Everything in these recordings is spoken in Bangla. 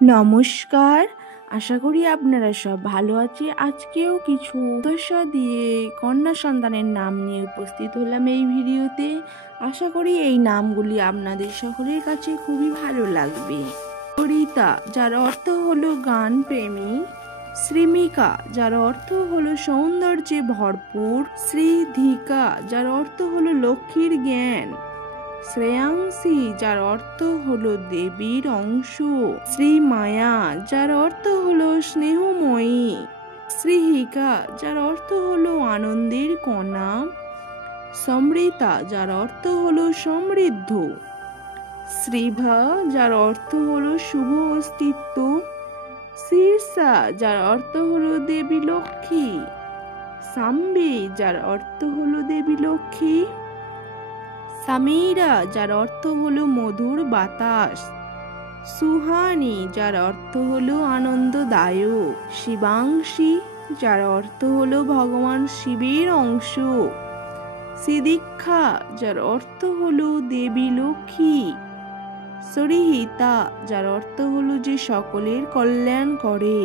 নমস্কার, আশা করি আপনারা সব ভালো আছে। আজকেও কিছু উদ্দেশ্য দিয়ে কন্যা সন্তানের নাম নিয়ে উপস্থিত হলাম এই ভিডিওতে। আশা করি এই নামগুলি আপনাদের সকলের কাছে খুবই ভালো লাগবে। সরিতা, যার অর্থ হলো গান প্রেমী। শ্রীমিকা, যার অর্থ হলো সৌন্দর্যে ভরপুর। শ্রীধিকা, যার অর্থ হলো লক্ষ্মীর জ্ঞান। শ্রেয়াংসী, যার অর্থ হলো দেবীর অংশ। শ্রীমায়া, যার অর্থ হলো স্নেহময়ী। শ্রীহিকা, যার অর্থ হলো আনন্দের কণা। সমৃতা, যার অর্থ হলো সমৃদ্ধ। শ্রীভা, যার অর্থ হলো শুভ অস্তিত্ব। শীর্ষা, যার অর্থ হলো দেবী লক্ষ্মী। সাম্বী, যার অর্থ হলো দেবী লক্ষ্মী। সামিরা, যার অর্থ হলো মধুর বাতাস। সুহানি, যার অর্থ হলো আনন্দদায়ক। শিবাংশী, যার অর্থ হলো ভগবান শিবের অংশ। সিদীক্ষা, যার অর্থ হলো দেবী লক্ষ্মী। সরিহিতা, যার অর্থ হলো যে সকলের কল্যাণ করে।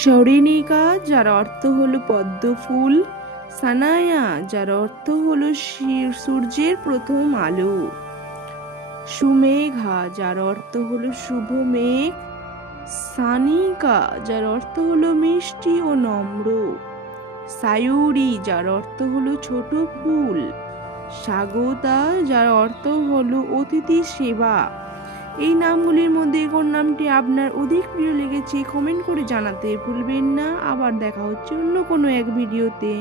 সরিণিকা, যার অর্থ হলো পদ্ম ফুল। সানায়া, যার অর্থ হলো সূর্যের প্রথম আলো। সুমেঘা, যার অর্থ হলো শুভ মেঘ। সানিকা, যার অর্থ হলো মিষ্টি ও নম্র। সায়ুরী, যার অর্থ হলো ছোট ফুল। স্বাগতা, যার অর্থ হলো অতিথি সেবা। এই নামগুলির মধ্যে কোন নামটি আপনার অধিক প্রিয় লেগেছে কমেন্ট করে জানাতে ভুলবেন না। আবার দেখা হচ্ছে অন্য কোনো এক ভিডিওতে।